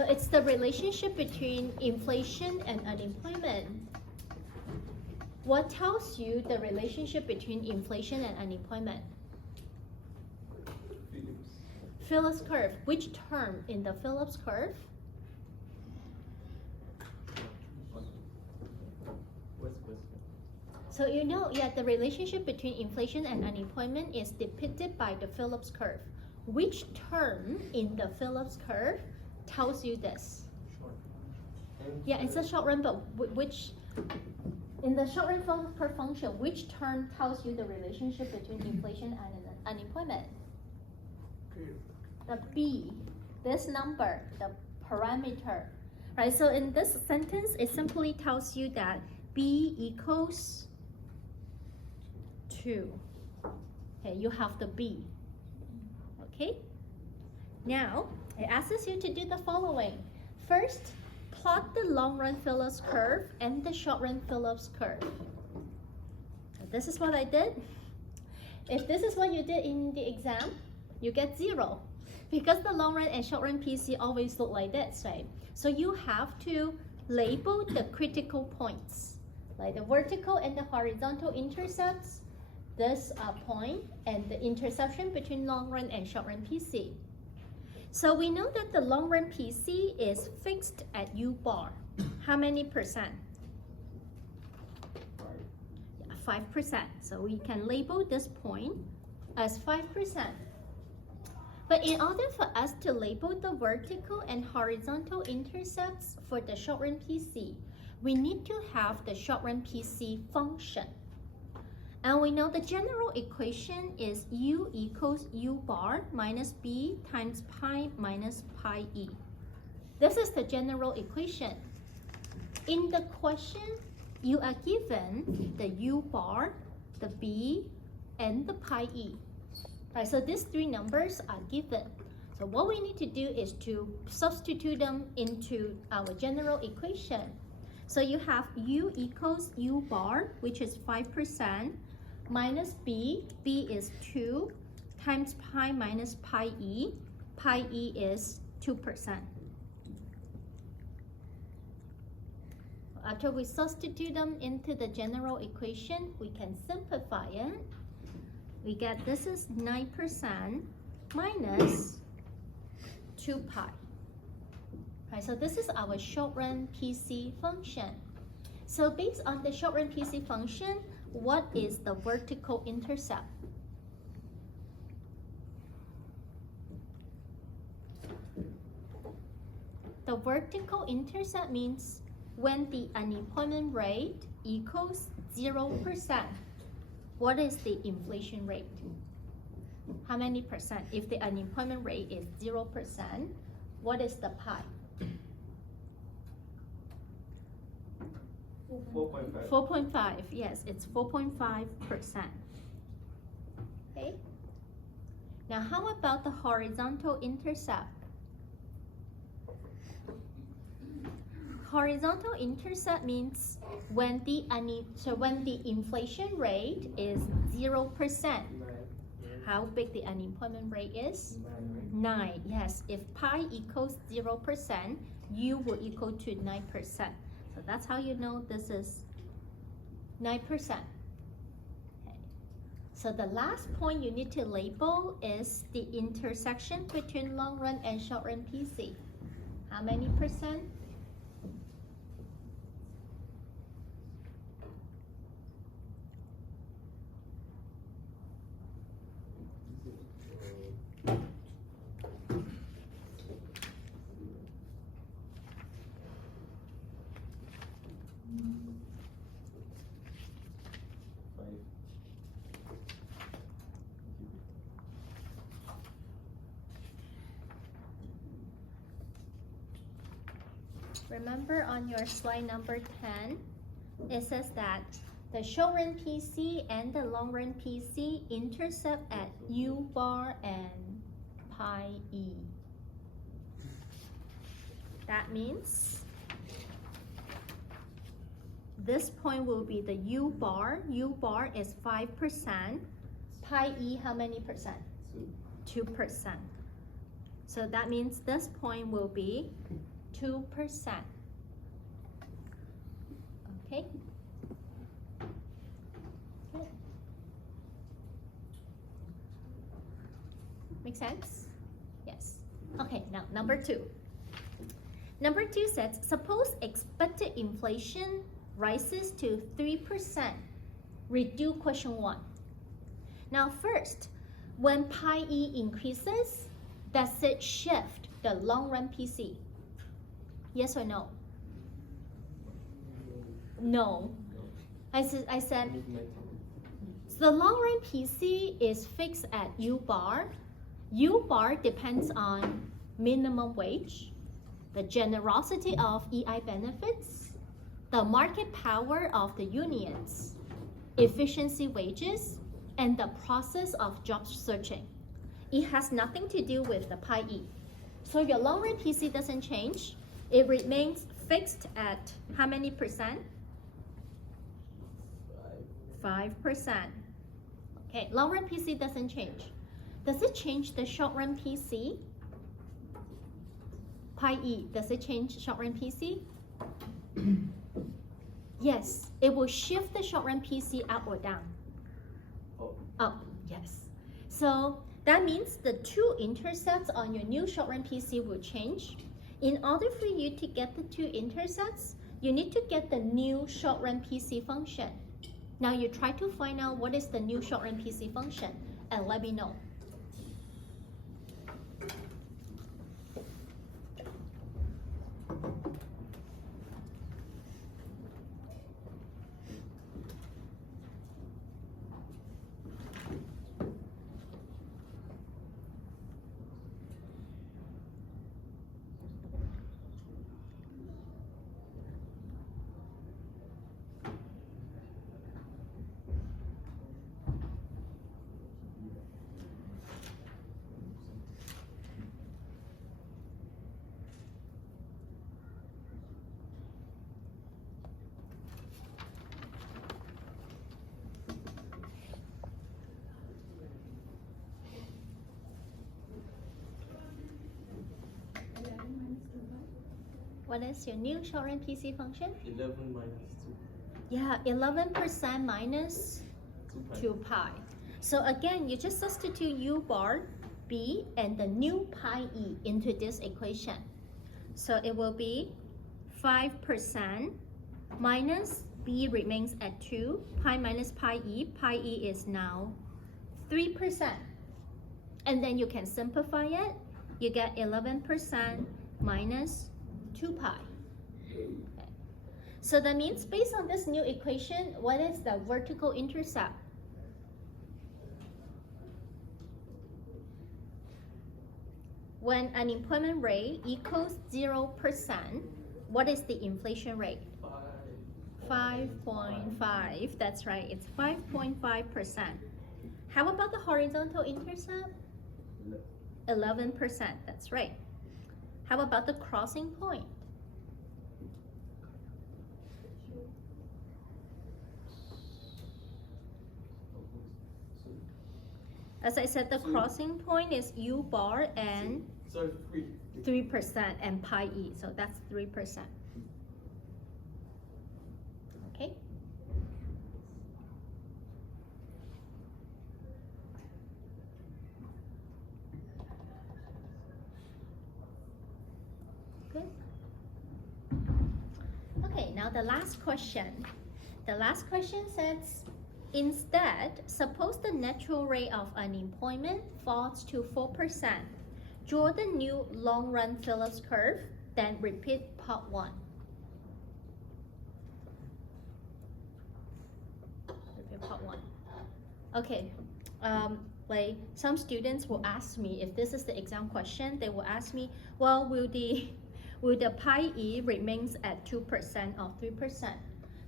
So it's the relationship between inflation and unemployment. What tells you the relationship between inflation and unemployment? Phillips curve. Which term in the Phillips curve? So you know, yeah, the relationship between inflation and unemployment is depicted by the Phillips curve. Which term in the Phillips curve tells you this? Yeah, it's a short run, but which, in the short run Phillips curve function, which term tells you the relationship between inflation and unemployment? The B, this number, the parameter, right? So in this sentence, it simply tells you that B equals 2. Okay, you have the B. Okay, now it asks you to do the following. First, plot the long run Phillips curve and the short run Phillips curve. This is what I did. If this is what you did in the exam, you get 0. Because the long run and short run PC always look like this, right? So you have to label the critical points, like the vertical and the horizontal intercepts, this point, and the intersection between long run and short run PC. So we know that the long run PC is fixed at U bar. How many percent? 5%. So we can label this point as 5%. But in order for us to label the vertical and horizontal intercepts for the short run PC, we need to have the short run PC function. And we know the general equation is U equals U bar minus B times pi minus pi E. This is the general equation. In the question, you are given the U bar, the B, and the pi E. Right, so these 3 numbers are given. So what we need to do is to substitute them into our general equation. So you have U equals U bar, which is 5%, minus B, B is 2, times pi minus pi E is 2%. After we substitute them into the general equation, we can simplify it. We get this is 9% minus 2 pi. Right, so this is our short run PC function. So based on the short run PC function, what is the vertical intercept? The vertical intercept means when the unemployment rate equals 0%. What is the inflation rate? How many percent? If the unemployment rate is 0%, what is the pi? 4.5. 4.5, yes, it's 4.5%. Okay. Now how about the horizontal intercept? Horizontal intercept means when the inflation rate is 0%. How big the unemployment rate is? 9. Yes, if pi equals 0%, U will equal to 9%. So that's how you know this is 9%. Okay. So the last point you need to label is the intersection between long run and short run PC. How many percent? Remember on your slide number 10, it says that the short run PC and the long run PC intercept at U bar and pi E. That means this point will be the U bar. U bar is 5%. Pi E, how many percent? 2%. So that means this point will be 2%. Okay? Good. Make sense? Yes. Okay, now number 2. Number 2 says, suppose expected inflation rises to 3%. Redo question 1. Now first, when pi e increases, does it shift the long run PC? Yes or no? No. I said so the long run PC is fixed at U bar. U bar depends on minimum wage, the generosity of EI benefits, the market power of the unions, efficiency wages, and the process of job searching. It has nothing to do with the pi e. So your long run PC doesn't change. It remains fixed at how many percent? 5%. Okay, long run PC doesn't change. Does it change the short run PC? Pi e, does it change short run PC? Yes, it will shift the short run PC up or down? Up, yes. So that means the 2 intercepts on your new short run PC will change. In order for you to get the 2 intercepts, you need to get the new short run PC function. Now you try to find out what is the new short run PC function and let me know. What is your new short run PC function? 11 minus 2. Yeah, 11% minus 2 pi. So again, you just substitute U bar B and the new pi E into this equation. So it will be 5% minus B remains at 2, pi minus pi E is now 3%. And then you can simplify it. You get 11% minus 2 pi. Okay. So that means based on this new equation, what is the vertical intercept? When unemployment rate equals 0%, what is the inflation rate? 5.5. That's right, it's 5.5%. How about the horizontal intercept? 11%, that's right. How about the crossing point? As I said, the crossing point is U bar and 3% and pi E, so that's 3%. Okay? Good. Okay, now the last question. The last question says, instead, suppose the natural rate of unemployment falls to 4%. Draw the new long-run Phillips curve, then repeat part 1. Repeat part 1. Okay, like some students will ask me, if this is the exam question, they will ask me, well, will the pi E remains at 2% or 3%?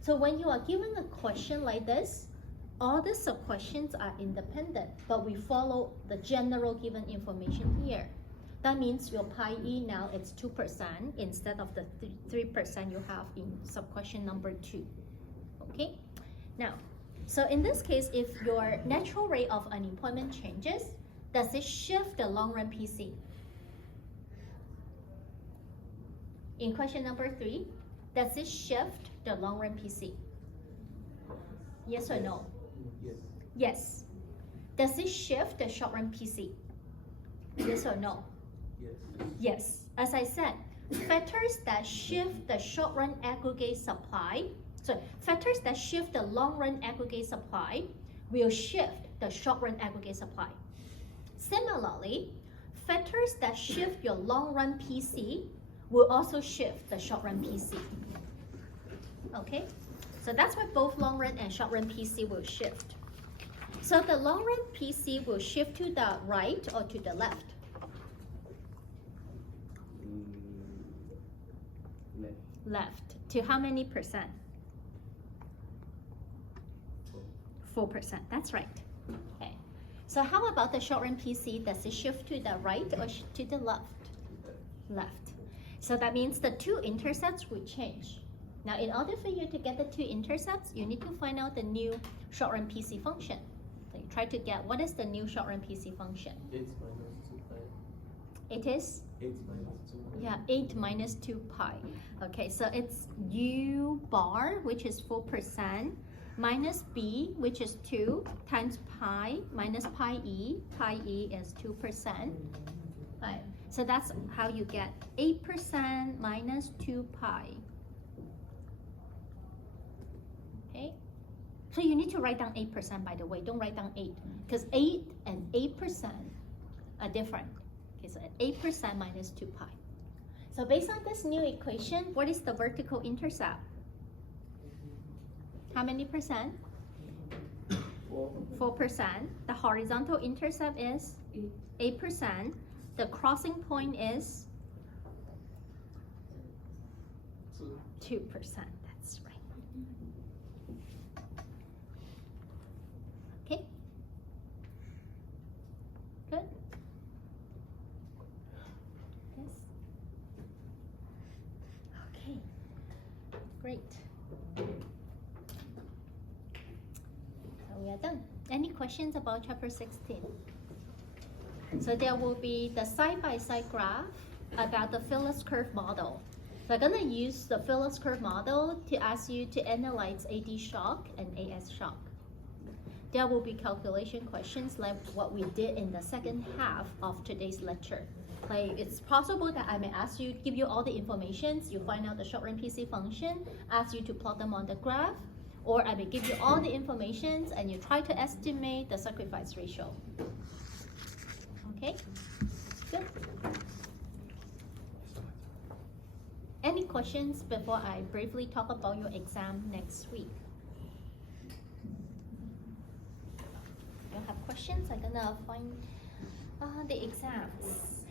So when you are given a question like this, all the sub-questions are independent, but we follow the general given information here. That means your pi E now it's 2% instead of the 3% you have in sub-question number 2. Okay? Now, so in this case, if your natural rate of unemployment changes, does it shift the long-run PC? In question number 3, does it shift the long run PC? Yes or no? Yes. Yes. Does it shift the short run PC? Yes or no? Yes. Yes. As I said, factors that shift the short run aggregate supply, factors that shift the long run aggregate supply will shift the short run aggregate supply. Similarly, factors that shift your long run PC will also shift the short run PC. Okay? So that's why both long run and short run PC will shift. So the long run PC will shift to the right or to the left? Left. Left. To how many percent? 4%. That's right. Okay. So how about the short run PC? Does it shift to the right or to the left? Left. So that means the two intercepts will change. Now, in order for you to get the two intercepts, you need to find out the new short run PC function. So you try to get what is the new short run PC function. 8 minus 2 pi. It is 8 minus 2 pi. Yeah, 8 minus 2 pi. Okay, so it's u bar, which is 4%, minus b, which is 2, times pi, minus pi e. Pi e is 2%. Right. So that's how you get 8% minus 2 pi. Okay? So you need to write down 8%, by the way. Don't write down 8, because 8 and 8% are different. Okay, so 8% minus 2 pi. So based on this new equation, what is the vertical intercept? How many percent? 4%. The horizontal intercept is 8%. The crossing point is 2%. That's right. Okay. Good. Yes. Okay. Great. So we are done. Any questions about chapter 16? So there will be the side-by-side graph about the Phillips curve model. So I'm going to use the Phillips curve model to ask you to analyze AD shock and AS shock. There will be calculation questions like what we did in the second half of today's lecture. Like it's possible that I may ask you, give you all the information, you find out the short run PC function, ask you to plot them on the graph, or I may give you all the information and you try to estimate the sacrifice ratio. Okay, good. Any questions before I briefly talk about your exam next week? If you have questions, I'm gonna find the exams.